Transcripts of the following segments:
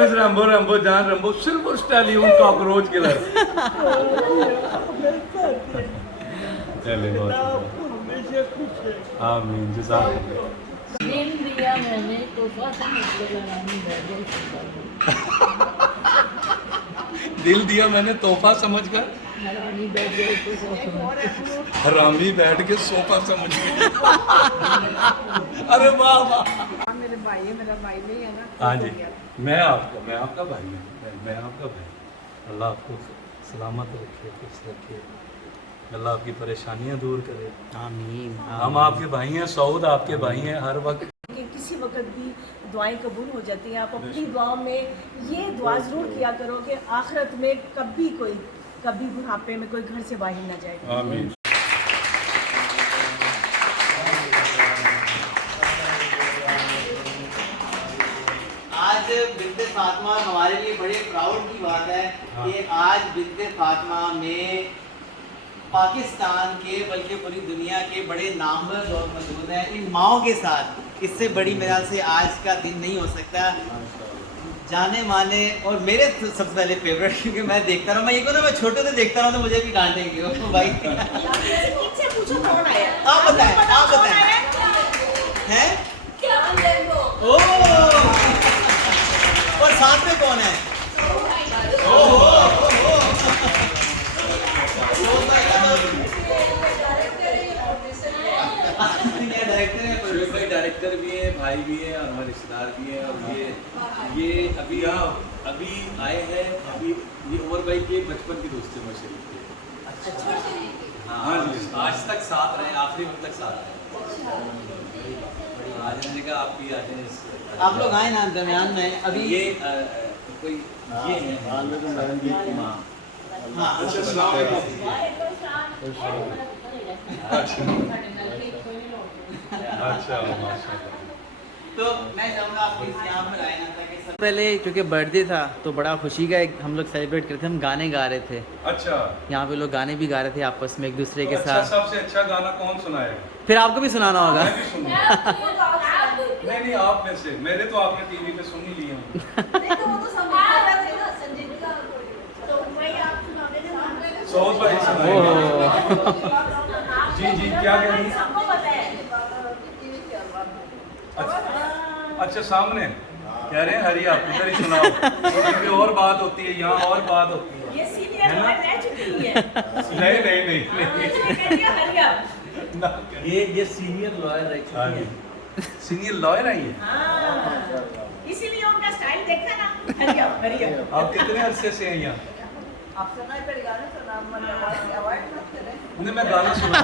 Miss रंबो रंबो जान रंबो सिर्फ stallion cockroach killer. चले आमीन जज़ाकल्लाह। दिया मैंने तो दिल दिया मैंने तोहफा समझकर हरामी बैठ के सोफा समझ गए। अरे वाह वाह। मेरे भाई है, मेरा भाई नहीं है ना। हाँ जी, मैं आपका भाई हूँ, मैं आपका भाई। अल्लाह आपको सलामत रखे, खुश रखे, अल्लाह आपकी परेशानियाँ दूर करे। आमीन। हम आपके भाई हैं, सऊद आपके भाई हैं। हर वक्त किसी वक्त भी दुआएं कबूल हो जाती हैं। आप अपनी दुआओं में ये दुआ ज़रूर किया करो कि आखिरत में कभी बुढ़ापे में कोई घर से बाहर ना जाए। आमीन। आज बिन्ते फातिमा हमारे लिए बड़े प्राउड की बात है कि आज बिन्ते फातिमा में पाकिस्तान के बल्कि पूरी दुनिया के बड़े नामवर लोग मौजूद हैं। इन माओं के साथ इससे बड़ी मेरा से आज का दिन नहीं हो सकता। जाने माने और मेरे सबसे पहले फेवरेट, क्योंकि मैं देखता रहा, मैं ये ना मैं छोटे से देखता रहा तो मुझे भी डांटेंगे वो भाई। इनसे पूछो कौन आया? आप बताएं हैं? ओह, और साथ में कौन है? डायरेक्टर भी है, भाई भी है और हमारे रिश्तेदार भी है। और ये अभी आए हैं। अभी ये उमर भाई के बचपन के दोस्त थे शरीफ के। हाँ जी, आज तक साथ रहे, आखिरी वक्त तक साथ रहे। आज हमने कहा आप भी आ जाए। आप लोग आए ना दरमियान में अभी ये कोई ये है। हाँ, अच्छा तो मैं चाहूँगा आप यहाँ पर आए ना ताकि पहले क्योंकि बर्थडे था तो बड़ा खुशी का एक हम लोग सेलिब्रेट करते थे। हम गाने गा रहे थे, अच्छा। यहाँ पे लोग गाने भी गा रहे थे आपस में एक दूसरे के अच्छा, साथ। सबसे अच्छा गाना कौन सुनाएगा? फिर आपको भी सुनाना होगा। मैं भी सुनूंगा। नहीं आप में से, मेरे तो आपने टीवी पे सुन ही लिए हैं। सऊद भाई सुनाएंगे। जी क्या कह रही हैं? अच्छा सामने कह रहे हैं हरी आप इधर ही सुनाओ। क्योंकि और बात होती है यहाँ, और बात होती है। ये सीनियर रह चुकी है। नहीं ये सीनियर लॉयर एक्चुअली है। सीनियर लॉयर आई है। इसीलिए उनका स्टाइल देखा ना। हरिया आप कितने अरसे से हैं यहाँ? आप सुना है पहले गाना सुना, मतलब अवॉइड मत करें। नहीं मैं गाना सुना।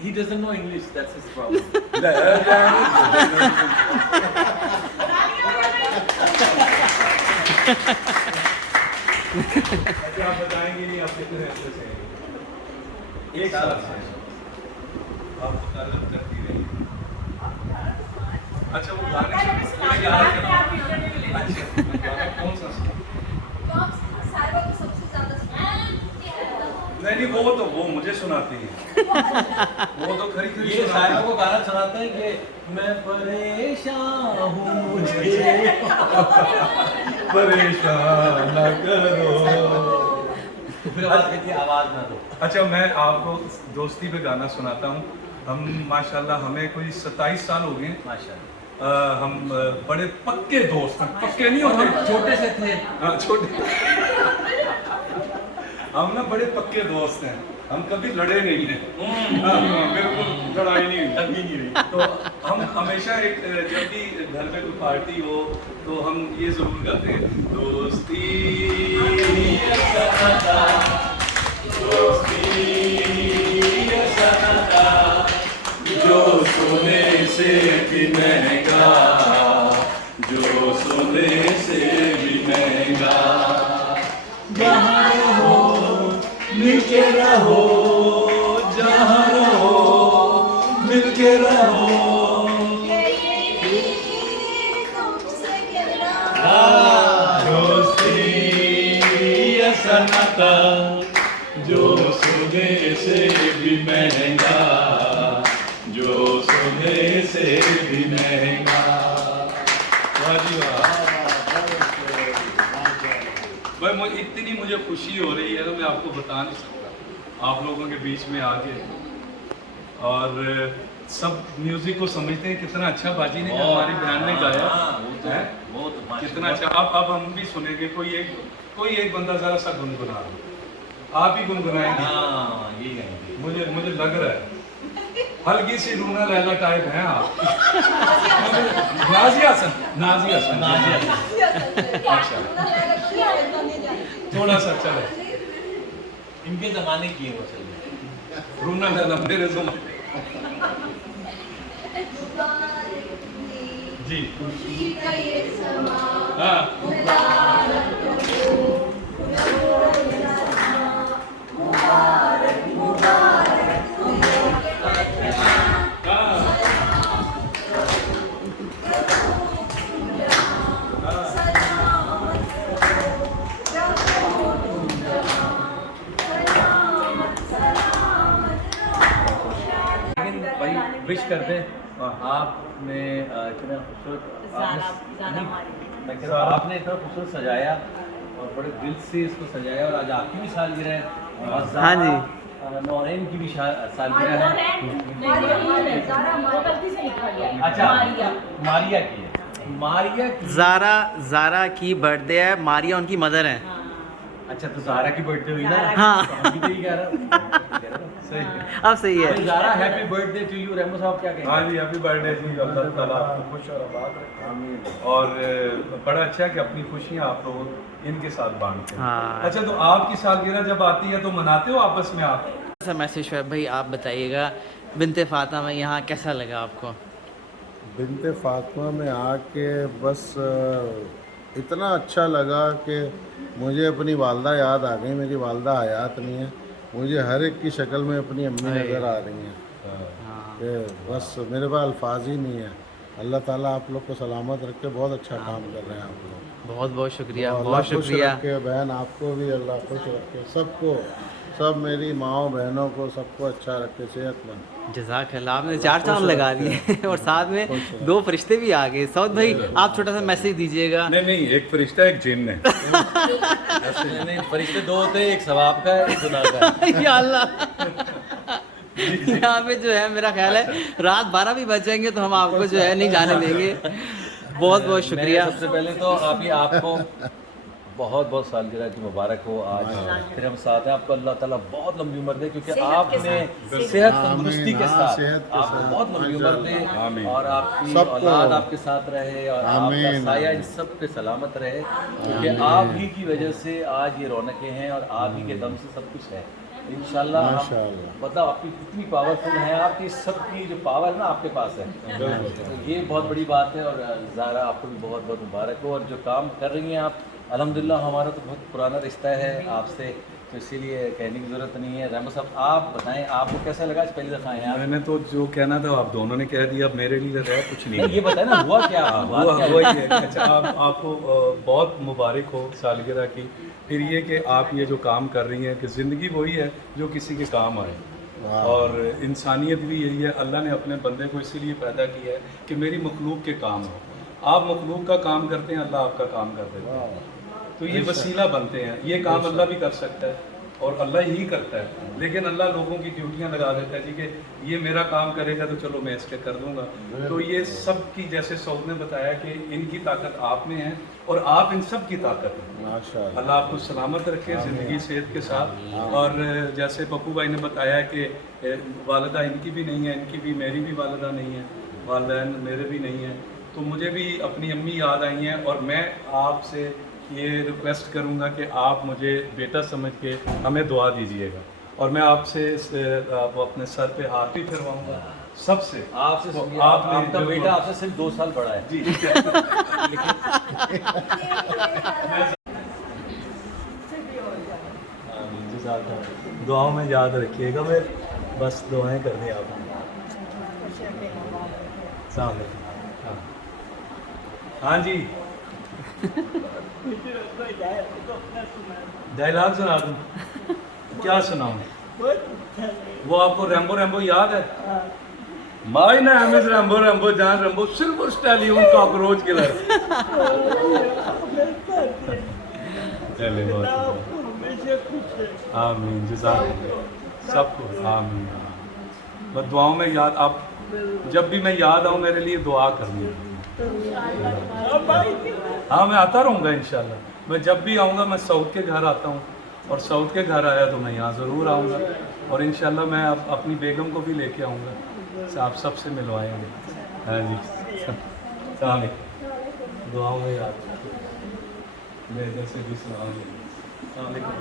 He doesn't know English, that's his problem. आप बताएंगे नहीं आप कितने अरसे से हैं? एक साल से आप ताल्लुक करती रही। अच्छा वो गाने गाना कौन सा नहीं वो मुझे सुनाती है। वो तो खरी ये साहिबा को गाना सुनाता है कि मैं परेशान हूँ, मुझे परेशान न करो। फिर आवाज ना दो। अच्छा मैं आपको दोस्ती पे गाना सुनाता हूँ। हम माशाल्लाह हमें कोई 27 साल हो गए। माशाल्लाह हम बड़े पक्के दोस्त हैं। पक्के नहीं होते, छोटे से थे। हाँ छोटे। हम ना बड़े पक्के दोस्त हैं। हम कभी लड़े नहीं हैं। हाँ, बिल्कुल लड़ाई नहीं हुई, कभी नहीं हुई। तो हम हमेशा एक जब भी घर में कोई पार्टी हो तो हम ये जरूर गाते हैं, दोस्ती दोस्ती जो सुने से भी महंगा, जो सोने से भी महंगा। जहाँ रहो मिलके रहो, जहाँ रहो मिलके रहो। दोस्ती ऐसा नाता जो सोने से भी महंगा, जो सोने से भी महंगा। वाह जी वाह। भाई इतनी मुझे खुशी हो रही है तो मैं आपको बता नहीं सकता, आप लोगों के बीच में आके। और सब म्यूजिक को समझते हैं, कितना अच्छा बाजी ने हमारी बहन ने गाया है, कितना अच्छा। अब हम भी सुनेंगे, कोई एक बंदा जरा सा गुनगुना, आप ही गुनगुनाएंगे। मुझे लग रहा है हल्की सी रूना लैला टाइप हैं आप। नाज़िया हसन। अच्छा, थोड़ा सा चले, इनके जमाने की है वो चल रूना लैला मेरे ज़माने जी। हाँ विश कर दें आपने इतना खूबसूरत आपने इतना खूबसूरत सजाया और बड़े दिल से इसको सजाया, और आज आपकी भी सालगिरह है और हाँ जी, नौरेन की भी सालगिरह है। अच्छा, मारिया की है, मारिया की। ज़ारा की बर्थडे है, मारिया उनकी मदर है। अच्छा, तो ज़ारा की बर्थडे हुई ना। हाँ। हम भी तो यही कह रहे हैं। सही है। अब सही है। Zara happy birthday to you. Remo साहब क्या कहेंगे? हाँ जी, हैप्पी बर्थडे जी, अल्लाह ताला आपको खुश और आबाद रखे। और बड़ा अच्छा है कि अपनी खुशियाँ आप लोग इनके साथ बांटते हैं। हाँ। अच्छा, तो आपकी सालगिरह जब आती है तो मनाते हो आपस में आप? ऐसा मैसेज है भाई, आप बताइएगा बिनते फातिमा में यहाँ कैसा लगा आपको? बिनते फातिमा में आके बस इतना अच्छा लगा कि मुझे अपनी वालदा याद आ गई। मेरी वालदा हयात नहीं है, मुझे हर एक की शक्ल में अपनी अम्मी नज़र आ रही हैं कि बस मेरे पास अल्फाज ही नहीं है। अल्लाह ताला आप लोग को सलामत रखे, बहुत अच्छा काम कर रहे हैं आप लोग। बहुत बहुत शुक्रिया, तो बहुत शुक्रिया। बहन आपको भी अल्लाह खुश रखे, सबको, सब मेरी माओ बहनों को सबको अच्छा रखे, सेहतमंद। जज़ाकल्लाह, आपने 4 चांद लगा दिए और साथ में 2 फरिश्ते भी आ गए। सऊद भाई, आप छोटा सा मैसेज दीजिएगा। नहीं, एक फरिश्ता एक जिन है। नहीं, फरिश्ते 2 होते हैं, एक सवाब का है, एक गुनाह का है। या अल्लाह, यहाँ पे जो है मेरा ख्याल है रात 12 भी बज जाएंगे तो हम आपको जो है नहीं जाने देंगे। बहुत बहुत शुक्रिया। सबसे पहले तो आपको बहुत बहुत सालगिरह की मुबारक हो। आज फिर हम साथ हैं, आपको अल्लाह ताला बहुत लंबी उम्र दे, क्योंकि आपने सेहत तंदुरुस्ती के साथ आपको बहुत लंबी उम्र दे और आपकी औलाद आपके साथ रहे और आपका साया इन सब पे सलामत रहे, क्योंकि आप ही की वजह से आज ये रौनकें हैं और आप ही के दम से सब कुछ है। इंशाल्लाह मतलब आपकी कितनी पावरफुल है, आपकी सब की जो पावर है ना आपके पास है, तो ये बहुत बड़ी बात है। और ज़ारा आपको भी बहुत बहुत मुबारक हो। और जो काम कर रही हैं आप, अल्हम्दुलिल्लाह हमारा तो बहुत पुराना रिश्ता है आपसे, तो इसीलिए कहने की ज़रूरत नहीं है। रहमत साहब आप बताएं, आपको कैसा लगा? आज पहली दफ़ा आए हैं आप। मैंने तो जो कहना था आप दोनों ने कह दिया, अब मेरे लिए रहा कुछ नहीं। ये बताएं ना, हुआ क्या? हुआ ही है। अच्छा, आपको बहुत मुबारक हो सालगिरह की। फिर ये कि आप ये जो काम कर रही हैं कि ज़िंदगी वही है जो किसी के काम आए, और इंसानियत भी यही है। अल्लाह ने अपने बंदे को इसीलिए पैदा किया है कि मेरी मखलूक के काम हो। आप मखलूक का काम करते हैं, अल्लाह आपका काम कर देता है, तो ये वसीला बनते हैं। ये काम अल्लाह भी कर सकता है और अल्लाह ही करता है, लेकिन अल्लाह लोगों की ड्यूटियां लगा देता है जी कि ये मेरा काम करेगा तो चलो मैं इसके कर दूंगा। तो ये सब की, जैसे सऊद ने बताया कि इनकी ताकत आप में है और आप इन सब की ताकत है। माशाअल्लाह, अल्लाह आपको सलामत रखे ज़िंदगी सेहत के साथ। और जैसे पप्पू भाई ने बताया कि वालिदा इनकी भी नहीं है, इनकी भी, मेरी भी वालिदा नहीं है, वालिदैन मेरे भी नहीं हैं, तो मुझे भी अपनी अम्मी याद आई हैं। और मैं आपसे ये रिक्वेस्ट करूँगा कि आप मुझे बेटा समझ के हमें दुआ दीजिएगा, और मैं आपसे अपने सर पे हाथ भी फिरवाऊँगा, सबसे आपसे तो सुनिए, आपने आपका बिल्कुल- बेटा आपसे सिर्फ 2 साल बड़ा है जी आमीन, जज़ाकल्लाह। दुआओं में याद रखिएगा, मैं बस दुआएं करनी आप। सामने हाँ जी, डायलॉग सुना दूं? क्या सुनाऊं? वो आपको रैम्बो रैम्बो याद है? My name is Rambo Rambo John Rambo silver stallion cockroach killer. चले बहुत आमीन, जज़ाकल्लाह सबको आमीन। बस दुआओं में याद, आप जब भी मैं याद आऊँ मेरे लिए दुआ करनी। हाँ मैं आता रहूँगा इंशाल्लाह। मैं जब भी आऊँगा मैं सऊद के घर आता हूँ, और सऊद के घर आया तो मैं यहाँ ज़रूर आऊँगा, और इंशाल्लाह मैं अपनी बेगम को भी लेके आऊँगा, आप सबसे मिलवाएंगे। हाँ जी, सलाम अलैकुम। दुआओं में याद मैं जैसे भी सलाम अलैकुम।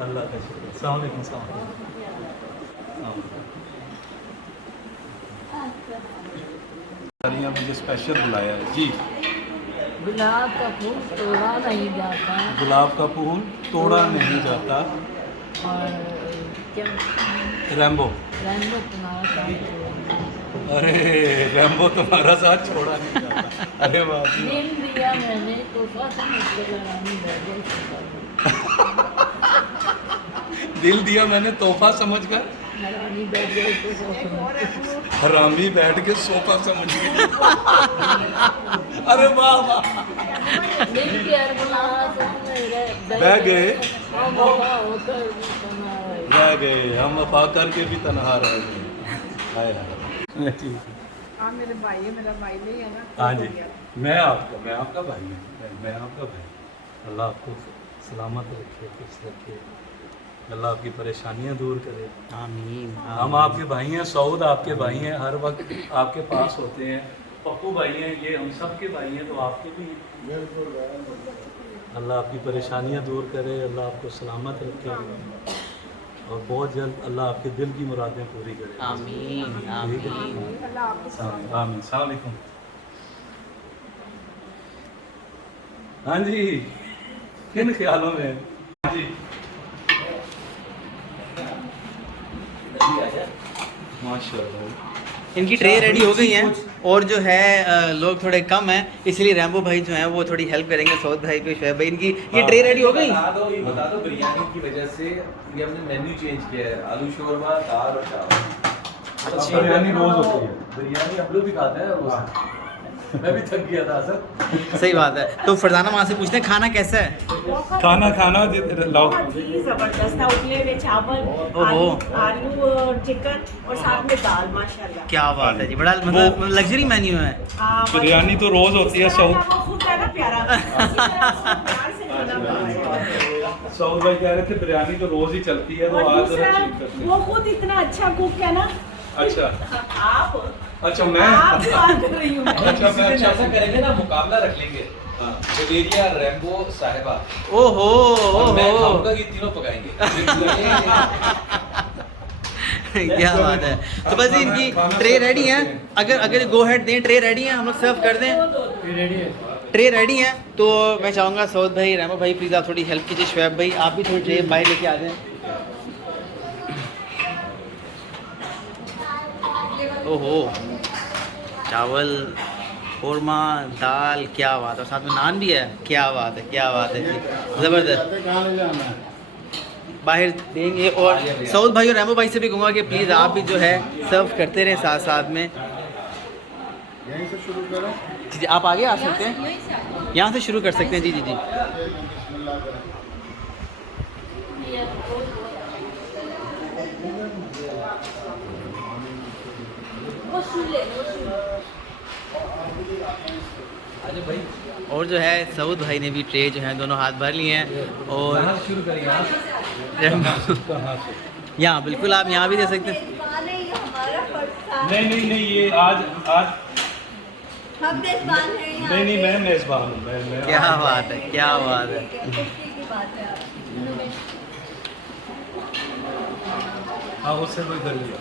अल्लाह का शुक्र। सलाम अलैकुम। सलाम मुझे स्पेशल बुलाया है जी। गुलाब का फूल तोड़ा नहीं जाता गुलाब का फूल तोड़ा नहीं जाता, और क्या रैम्बो। रंगो तुम्हारा साथ छोड़ा। अरे रैम्बो तुम्हारा साथ छोड़ा नहीं जाता। अरे वाह जी। दिन दिया मैंने तोहफा समझ के लगानी दिल दिया मैंने तोहफा समझकर, लगानी बैठ गई तो सोचना। हरामी बैठ के सोफा समझ गए। अरे वाह वाह। दिल के अरमान मेरे बह गए, हम वफा होकर भी तुम्हारा रह गए, हम वफा करके भी तनहा रह गए। हाय हाय। ठीक है। हाँ मेरे भाई है, मेरा भाई नहीं है ना। हाँ जी, मैं आपका भाई हूँ, मैं आपका भाई। अल्लाह आपको सलामत रखे, खुश रखे, अल्लाह आपकी परेशानियाँ दूर करे। आमीन। हम आपके भाई हैं, सऊद आपके भाई हैं, हर वक्त आपके पास होते हैं। पप्पू भाई हैं, ये हम सब के भाई हैं, तो आपके भी हैं। अल्लाह आपकी परेशानियाँ दूर करे, अल्लाह आपको सलामत रखे, और बहुत जल्द अल्लाह आपके दिल की मुरादें पूरी करे। आमीन। आमीन। आमीन। अस्सलाम वालेकुम। हाँ जी, किन ख्यालों में? हाँ जी, माशाल्लाह। इनकी ट्रे रेडी हो गई है, और जो है लोग थोड़े कम हैं, इसलिए रैम्बो भाई जो हैं वो थोड़ी हेल्प करेंगे सऊद भाई को, शोएब भाई। इनकी ये ट्रे रेडी हो गई। बता दो बिरयानी की वजह से ये हमने मेन्यू चेंज किया है, आलू शोरमा, दाल और चावल। अच्छी बिरयानी रोज होती है। बिरयानी हम लोग भी खाते हैं रोज। मैं भी थक गया था सर। सही बात है। तो फरजाना वहाँ से पूछते हैं खाना कैसा है? खाना लाओ। बहुत ही जबरदस्त था। उबले हुए चावल, ओहो। आलू और चिकन, और साथ में दाल, माशाल्लाह। क्या बात है जी, बड़ा मतलब लग्जरी मेन्यू है। हाँ, बिरयानी तो रोज होती है। वो खुद है ना प्यारा, इसी तरह उसको प्यार से खाना बनाया। सऊद भाई कह रहे थे बिरयानी तो रोज ही चलती है, तो और आज दूसरा, जरा चेंज करते वो हैं। खुद इतना अच्छा कुक है ना। अच्छा आप अच्छा, मैं आप बात कर रही हूँ मैं। अच्छा, मैं अच्छा ऐसा करेंगे ना, मुकाबला रख लेंगे। वलेरिया, रैम्बो, साहिबा। ओहो और मैं ओहो। खाऊंगा कि तीनों पकाएंगे। क्या बात है। तो बस इनकी ट्रे रेडी है, अगर गो हेड दें, ट्रे रेडी है, हम लोग सर्व कर दें। ट्रे रेडी है, तो मैं चाहूँगा सऊद भाई, रैम्बो भाई, प्लीज़ आप थोड़ी हेल्प कीजिए। शोएब भाई आप भी थोड़ी ट्रे बाहर लेके आ जाएं। ओहो, चावल, कौरमा, दाल, क्या बात है, साथ में नान भी है। क्या बात है, क्या बात है, ज़बरदस्त। बाहर देंगे, और सऊद भाई और रैम्बो भाई से भी कहूँगा कि प्लीज़ आप भी जो है सर्व करते रहें साथ साथ में। यहीं से शुरू करें। जी आप आगे आ सकते हैं, यहाँ से शुरू कर सकते हैं। जी जी जी। बिस्मिल्लाह करें। और जो है सऊद भाई ने भी ट्रे जो है दोनों हाथ भर लिए हैं, और शुरू करेंगे यहाँ बिल्कुल आप यहाँ भी दे सकते हैं। नहीं, ये आज हम मेजबान हैं यहाँ नहीं, पे। मैं मेजबान हूँ। मैं क्या बात है, क्या बात है। खुशी की बात है। हाँ, उससे कोई गल नहीं।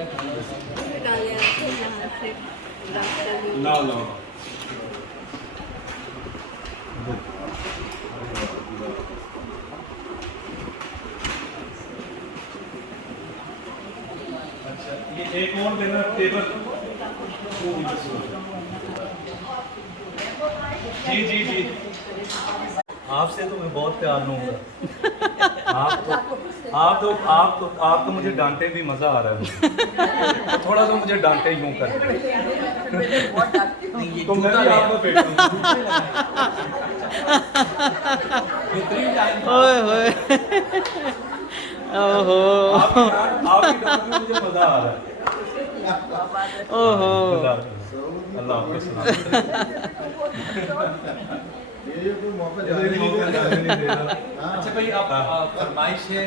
डाले आपको यहाँ से डॉक्टर लाओ लाओ अच्छा ये एक और देना टेबल जी जी जी आपसे तो मैं बहुत प्यार लूँगा आप तो मुझे डांटे भी मज़ा आ रहा है तो थोड़ा सा मुझे डांटे यूं कर तो मैं भी आपको पेटूंगा ओए होए ओहो आपकी डांट में मुझे मज़ा आ रहा है ओहो अल्लाह हाफ़िज़ ये कोई मौका अच्छा भाई आप फरमाइश है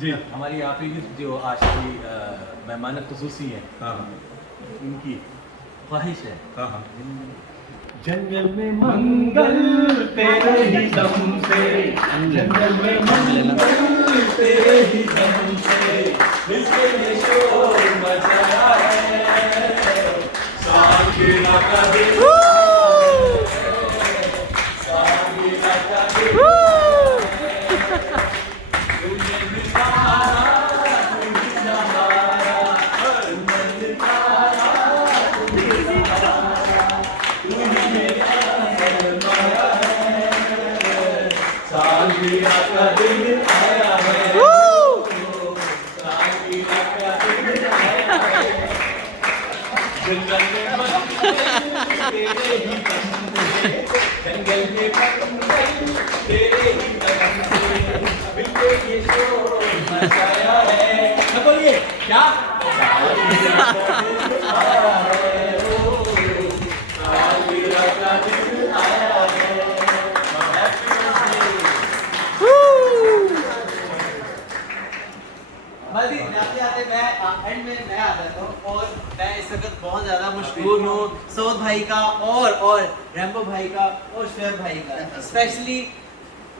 जी हमारी आप ही की जो आज की मेहमान खुसूसी हैं हाँ इनकी ख्वाहिश है हाँ हाँ जंगल में मंगल तेरे ही दम से जंगल में मंगल तेरे ही दम से इसके लिए शोर मचाया है साकिरा का दिल साकिरा का दिल तुझे निसारा तुझे सहारा तुझे निसारा तुझे सहारा तुझे मेरा माया है साकिरा का दिल आया है साकिरा का दिल आया है जंगल में मंगल तेरे ही दम से जंगल में मंगल तेरे ही दम से बिल्कुल ये शोर मचाया है ना बोलिए क्या साकिरा का दिल आया है ओ साकिरा का दिल आया है बल्कि जाते जाते मैं एंड में मैं आ जाता हूँ और मैं इस वक्त बहुत ज़्यादा मशहूर हूँ सऊद भाई का और रैम्बो भाई का और शुएब भाई का स्पेशली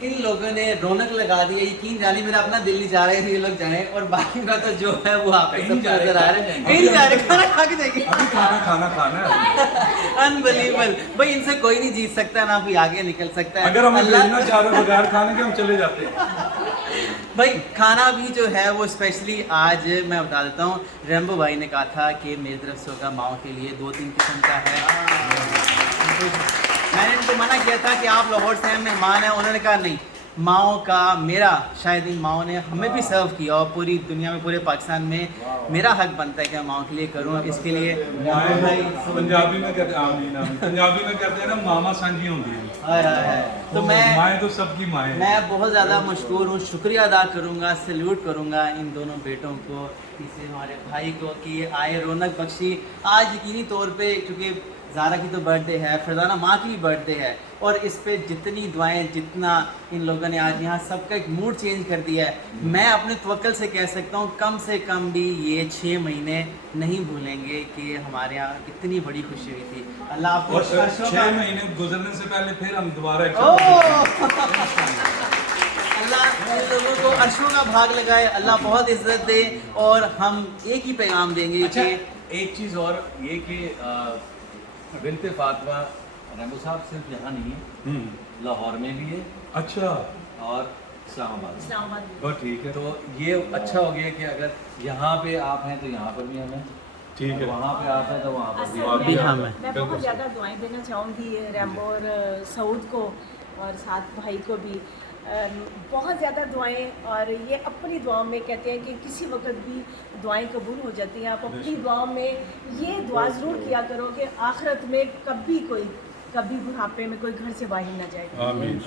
इन लोगों ने रौनक लगा दी है यकीन जानी मेरा अपना दिल नहीं जा रहा है ये लोग जाएं और बाकी का तो जो है वो आप सब नजर आ रहे हैं कहीं जा रहे खाना खा के जाएंगे अभी खाना है अनबिलीवेबल भाई इनसे कोई नहीं जीत सकता ना कोई आगे निकल सकता है अगर हम अल्लाह- भेजना चाह रहे हो बगैर खाने के हम चले जाते हैं भाई खाना भी जो है वो स्पेशली आज मैं बता देता हूँ रैम्बो भाई ने कहा था कि मेरी तरफ से होगा माओ के लिए 2-3 किस्म का है मैंने इनको मना किया था कि आप लाहौर से हैं मेहमान हैं उन्होंने कहा नहीं माओ का मेरा शायद इन माओ ने हमें भी सर्व किया और पूरी दुनिया में पूरे पाकिस्तान में मेरा हक बनता है कि मैं माओ के लिए करूँ इसके लिए पंजाबी में कहते पंजाबी में कहते हैं ना मामा सांझी होती है हाय हाय हाय। तो मैं माएँ तो सबकी माएँ हैं। मैं बहुत ज़्यादा मशहूर हूँ शुक्रिया अदा करूँगा सैल्यूट करूँगा इन दोनों बेटों को इसे हमारे भाई को कि आए रौनक बख्शी आज यकीनी तौर पे क्योंकि ज़ारा की तो बर्थडे है फरजाना माँ की भी बर्थडे है और इस पे जितनी दुआएं जितना इन लोगों ने आज यहाँ सबका एक मूड चेंज कर दिया है मैं अपने तवक्कल से कह सकता हूँ कम से कम भी ये 6 महीने नहीं भूलेंगे कि हमारे यहाँ इतनी बड़ी खुशी हुई थी अल्लाह आपको और अर्शों 6 का- महीने गुजरने से पहले फिर हम दोबारा एक अल्लाह इन लोगों को अर्शों का भाग लगाए अल्लाह बहुत इज्जत दे और हम एक ही पैगाम देंगे अच्छा कि एक चीज़ और ये कि बिनते फातिमा रैम्बो साहब सिर्फ यहाँ नहीं है लाहौर में भी है अच्छा और इस्लामाबाद में इस्लामाबाद में। बहुत ठीक है तो ये अच्छा हो गया कि अगर यहाँ पे आप हैं तो यहाँ पर भी हम हैं ठीक है वहाँ पे आप हैं तो वहाँ पर भी असल भी में हम हैं। मैं बहुत ज़्यादा दुआएं देना चाहूँगी रैम्बो और सऊद को और साथ भाई को भी बहुत ज़्यादा दुआएं और ये अपनी दुआओं में कहते हैं कि किसी वक्त भी दुआएं कबूल हो जाती हैं आप अपनी दुआओं में ये दुआ ज़रूर किया करो कि आखिरत में कभी बुढ़ापे में कोई घर से बाहर ना जाए आमीन,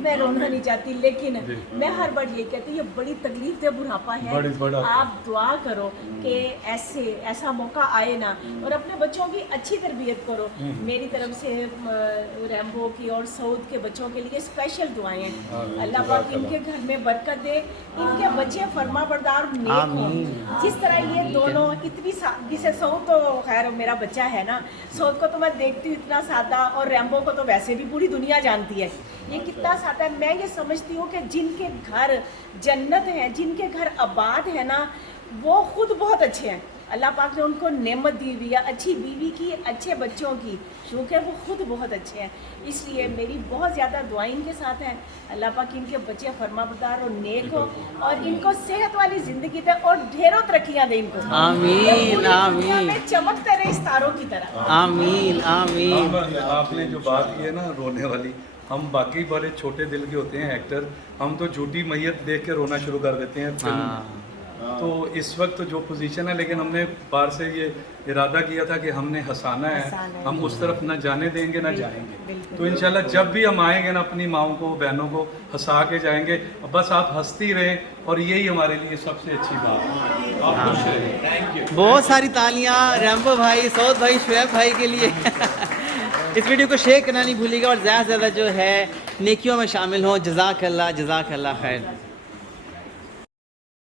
मैं रोना नहीं चाहती लेकिन जी। मैं हर बार ये कहती हूँ ये बड़ी तकलीफ दे बुढ़ापा बड़ी है आप दुआ करो कि ऐसा मौका आए ना और अपने बच्चों की अच्छी तरबियत करो मेरी तरफ से रैम्बो की और सऊद के बच्चों के लिए स्पेशल दुआएं हैं अल्लाह पाक इनके घर में बरकत दे इनके बच्चे फरमा बरदार नेक हों जिस तरह ये दोनों इतनी जिसे सऊद तो खैर मेरा बच्चा है ना सऊद को तो मैं देखती हूँ इतना सादा आता, और रैम्बो को तो वैसे भी पूरी दुनिया जानती है, ये कितना साथ है। मैं ये समझती हूँ कि जिनके घर जन्नत है, जिनके घर आबाद है ना, वो खुद बहुत अच्छे हैं। अल्लाह पाक ने उनको नेमत दी हुई है अच्छी बीवी की, अच्छे बच्चों की, क्योंकि वो खुद बहुत अच्छे हैं। इसलिए मेरी बहुत ज़्यादा दुआएं इनके साथ हैं। अल्लाह पाक इनके बच्चे फरमाबरदार और नेक हो, और इनको सेहत वाली ज़िंदगी दे, और ढेरों तरक्कियां दे इनको। आमीन, आमीन। में चमकते रहे सितारों की तरह। आमीन आमीन। आपने जो बात की है ना रोने वाली, हम बाकी बड़े छोटे दिल के होते हैं एक्टर, हम तो झूठी मैयत देख के रोना शुरू कर देते हैं फिल्म में। तो इस वक्त जो पोजीशन है, लेकिन हमने बाहर से ये इरादा किया था कि हमने हंसाना है, हम उस तरफ ना जाने देंगे ना जाएंगे। तो इंशाल्लाह जब भी हम आएंगे ना, अपनी माओं को बहनों को हंसा के जाएंगे। बस आप हंसती रहें, और यही हमारे लिए सबसे अच्छी बात है। आप खुश रहें। Thank you. बहुत सारी तालियां रैम्बो भाई, सऊद भाई, शुएब भाई के लिए। इस वीडियो को शेयर करना नहीं भूलिएगा, और ज़्यादा से ज़्यादा जो है नेकियों में शामिल हो। जज़ाकल्लाह, जज़ाकल्लाह खैर।